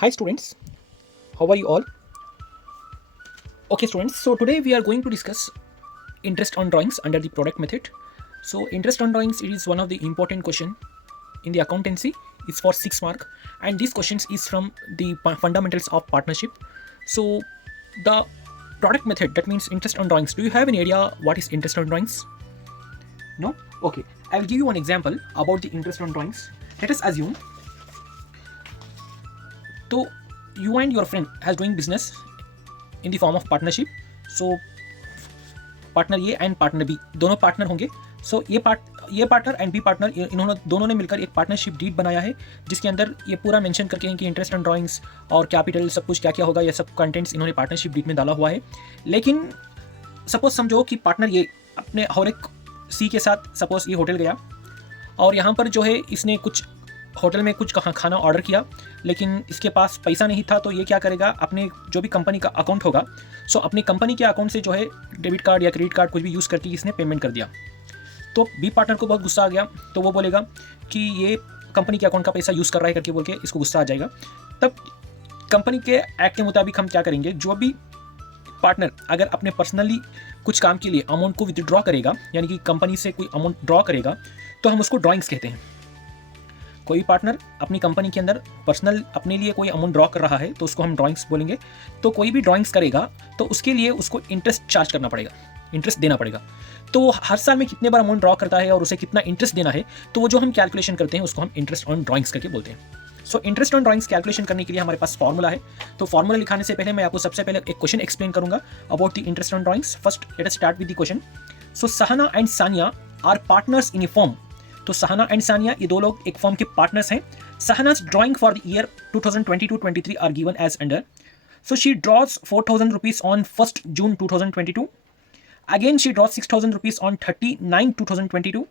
Hi students, how are you all? Okay students, so today we are going to discuss interest on drawings under the product method. So interest on drawings, it is one of the important question in the accountancy. It's for 6 mark and these questions is from the fundamentals of partnership. So the product method, that means interest on drawings. Do you have any idea what is interest on drawings? No? Okay, I will give you one example about the interest on drawings. Let us assume, so you and your friend has doing business in the form of partnership. So partner A and partner B दोनों partner होंगे. So ये partner and B partner इन्होंने दोनों ने मिलकर एक partnership deed बनाया है जिसके अंदर ये पूरा मेंशन करके हैं कि इंटरेस्ट ऑन ड्राइंग्स और कैपिटल सब कुछ क्या क्या होगा, ये सब कंटेंट्स इन्होंने पार्टनरशिप डीड में डाला हुआ है. लेकिन सपोज समझो कि पार्टनर ये अपने और एक सी के साथ सपोज ये होटल गया और यहाँ पर जो है इसने कुछ होटल में कुछ खाना ऑर्डर किया, लेकिन इसके पास पैसा नहीं था. तो ये क्या करेगा, अपने जो भी कंपनी का अकाउंट होगा, सो अपनी कंपनी के अकाउंट से जो है डेबिट कार्ड या क्रेडिट कार्ड कुछ भी यूज़ करके इसने पेमेंट कर दिया. तो बी पार्टनर को बहुत गुस्सा आ गया, तो वो बोलेगा कि ये कंपनी के अकाउंट का पैसा यूज़ कर रहा है करके बोल के इसको गुस्सा आ जाएगा. तब कंपनी के एक्ट के मुताबिक हम क्या करेंगे, जो भी पार्टनर अगर अपने पर्सनली कुछ काम के लिए अमाउंट को विदड्रॉ करेगा, यानी कि कंपनी से कोई अमाउंट ड्रॉ करेगा, तो हम उसको ड्रॉइंग्स कहते हैं. कोई पार्टनर अपनी कंपनी के अंदर पर्सनल अपने लिए कोई अमाउंट ड्रॉ कर रहा है तो उसको हम ड्राइंग्स बोलेंगे. तो कोई भी ड्राइंग्स करेगा तो उसके लिए उसको इंटरेस्ट चार्ज करना पड़ेगा, इंटरेस्ट देना पड़ेगा. तो हर साल में कितने बार अमाउंट ड्रॉ करता है और उसे कितना इंटरेस्ट देना है, तो वो जो हम कैलकुलेशन करते हैं उसको हम इंटरेस्ट ऑन ड्राइंग्स करके बोलते हैं. So interest on drawings calculation करने के लिए हमारे पास फॉर्मूला है. तो फॉर्मूला लिखाने से पहले मैं आपको सबसे पहले एक क्वेश्चन एक्सप्लेन करूंगा about the interest on drawings. First let us start with the question. So Sahana and Sania are partners in a firm. तो सहना एंड सानिया ये दो लोग एक फर्म के पार्टनर्स हैं. Sahana's drawing for the year 2022-23 are given as under. So she draws 4,000 rupees on 1st June 2022. Again she draws 6,000 rupees on 30/9/2022.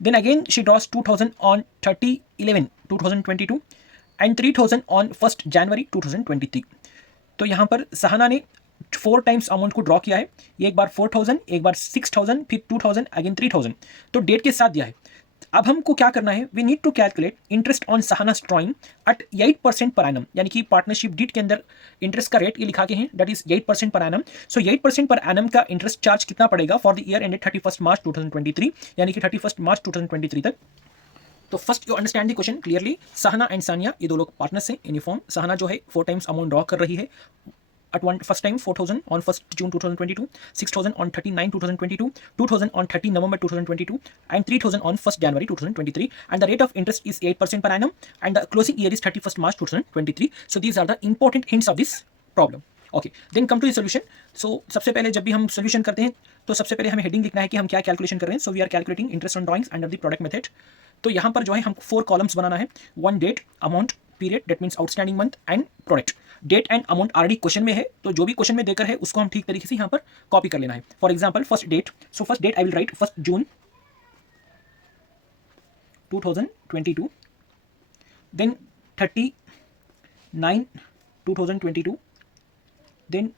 Then again she draws 2,000 on 30/11/2022 and 3,000 on 1st January 2023. तो यहाँ पर सहाना ने 4 times amount को draw किया है. ये एक बार 4,000, एक बार 6,000, फिर 2,000, अगेन 3,000. तो डेट के साथ दिया है. अब हमको क्या करना है, we need to calculate interest on Sahana's drawing at 8% per annum. यानी कि पार्टनरशिप डीड के अंदर इंटरेस्ट का रेट ये लिखा के हैं, that is 8% per annum. So 8% per annum का इंटरेस्ट चार्ज कितना पड़ेगा फॉर द ईयर एंडेड 31 मार्च 2023, यानी कि 31 मार्च 2023 तक. तो first you understand the question clearly. Sahana and Sania ये दो लोग पार्टनर्स हैं इन फॉर्म. सहाना जो है 4 टाइम्स अमाउंट ड्रॉ कर रही है. At first time 4,000 on 1st June 2022, 6,000 on 30/9 2022, 2,000 on 30 November 2022, and 3,000 on 1st January 2023. And the rate of interest is 8% per annum, and the closing year is 31st March 2023. So these are the important hints of this problem. Okay, then come to the solution. So सबसे पहले जब भी हम solution करते हैं तो सबसे पहले हमें heading लिखना है कि हम क्या calculation कर रहे हैं. So we are calculating interest on drawings under the product method. तो यहाँ पर जो है हमको 4 columns बनाना है. one date, amount, period, that means outstanding month, and product. Date and amount already question में है, तो जो भी क्वेश्चन में देकर है उसको हम ठीक तरीके से यहाँ पर कॉपी कर लेना है. For example first date. So first date I will write 1st June 2022, then 30/9/2022, then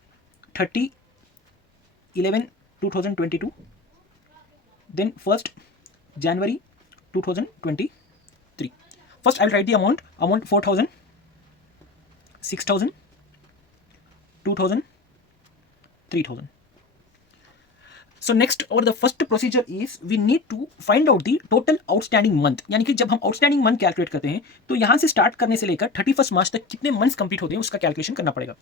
30/11/2022, then 1st January 2023. First I will write the amount 4,000, 6,000, 2,000, 3,000. So next or the first procedure is we need to find out the total outstanding month. यानी कि जब हम outstanding month calculate करते हैं तो यहाँ से start करने से लेकर 31 मार्च तक कितने मंथ्स कंप्लीट होते हैं उसका कैलकुलेशन करना पड़ेगा.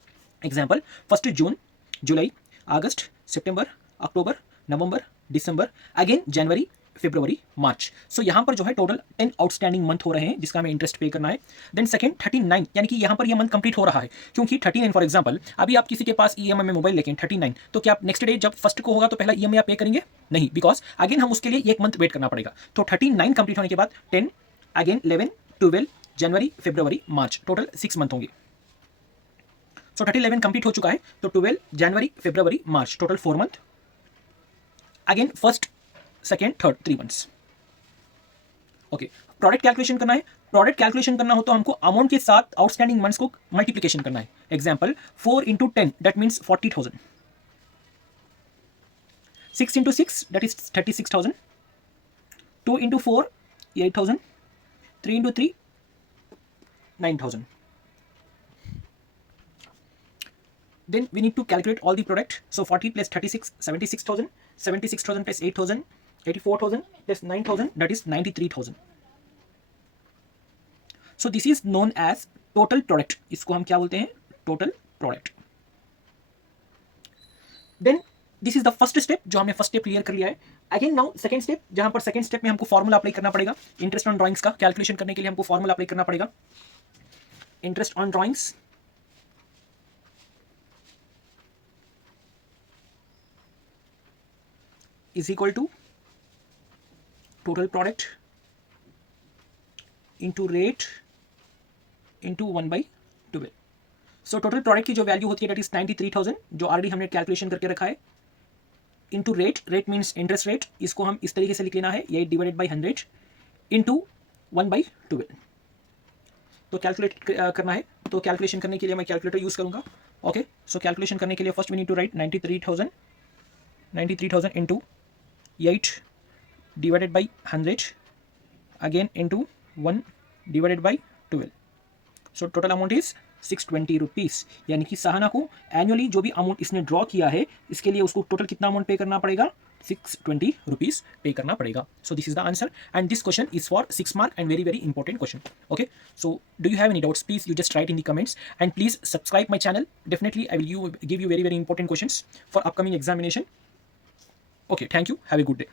एग्जाम्पल 1st जून, जुलाई, अगस्त, सितंबर, अक्टूबर, नवंबर, दिसंबर, अगेन जनवरी, फरवरी, मार्च. सो यहाँ पर जो है टोटल 10 आउटस्टैंडिंग मंथ हो रहे हैं जिसका हमें इंटरेस्ट पे करना है. देन सेकंड 39, यानी कि यहाँ पर ये मंथ कंप्लीट हो रहा है क्योंकि 39 फॉर एग्जांपल अभी आप किसी के पास ईएमआई में मोबाइल लेके 39, तो क्या आप नेक्स्ट डे जब फर्स्ट को होगा तो पहला ईएमआई आप पे करेंगे? नहीं, बिकॉज अगेन हम उसके लिए एक मंथ वेट करना पड़ेगा. तो 39 कंप्लीट होने के बाद 10, अगेन 11, 12, जनवरी, फरवरी, मार्च, टोटल 6 मंथ होंगे. सो 11 कंप्लीट हो चुका है, तो 12, जनवरी, फरवरी, मार्च, total 4 month. Again first, second, third, 3 months. Okay, product calculation करना है. प्रोडक्ट कैलकुलेशन करना हो तो हमको अमाउंट के साथ आउटस्टैंडिंग मंथ्स को मल्टीप्लिकेशन करना है. Example 4 into 10 that means 40,000, 6 into 6 that is 36,000, 2 into 4 8,000, 3 into 3 9,000. then we need to calculate all the product. So 40 plus 36, 76,000, 76,000 plus 8,000, 84,000 plus 9,000, that is 93,000. So this is known as total product. इसको हम क्या बोलते हैं? Total product. Then this is the first step, जो हमने first step clear कर लिया है. Again now second step, जहाँ पर second step में हमको formula apply करना पड़ेगा. Interest on drawings का calculation करने के लिए हमको formula apply करना पड़ेगा. Interest on drawings is equal to total product into rate into 1/12. So total product की जो वैल्यू होती है दैट इज 93,000, जो ऑलरेडी हमने कैलकुलेशन करके रखा है, into rate means interest rate. इसको हम इस तरीके से लिख लेना है, ये डिवाइडेड बाई 100 इंटू 1/12. तो कैलकुलेट करना है. तो कैलकुलेशन करने के लिए मैं कैलकुलेटर यूज़ करूँगा. ओके, सो कैलकुलेशन करने के लिए first we need to write 93,000 into 8 divided by 100 again into 1 divided by 12. So total amount is 620 rupees. यानी कि सहाना को एनुअली जो भी अमाउंट इसने ड्रॉ किया है, इसके लिए उसको टोटल कितना अमाउंट पे करना पड़ेगा? 620 रुपीज़ पे करना पड़ेगा. So this is the answer and this question is for 6 mark and very very important question. Okay, so do you have any doubts? Please you just right in the comments and please subscribe my channel. Definitely I will give you very very important questions for upcoming examination. Okay, thank you. Have a good day.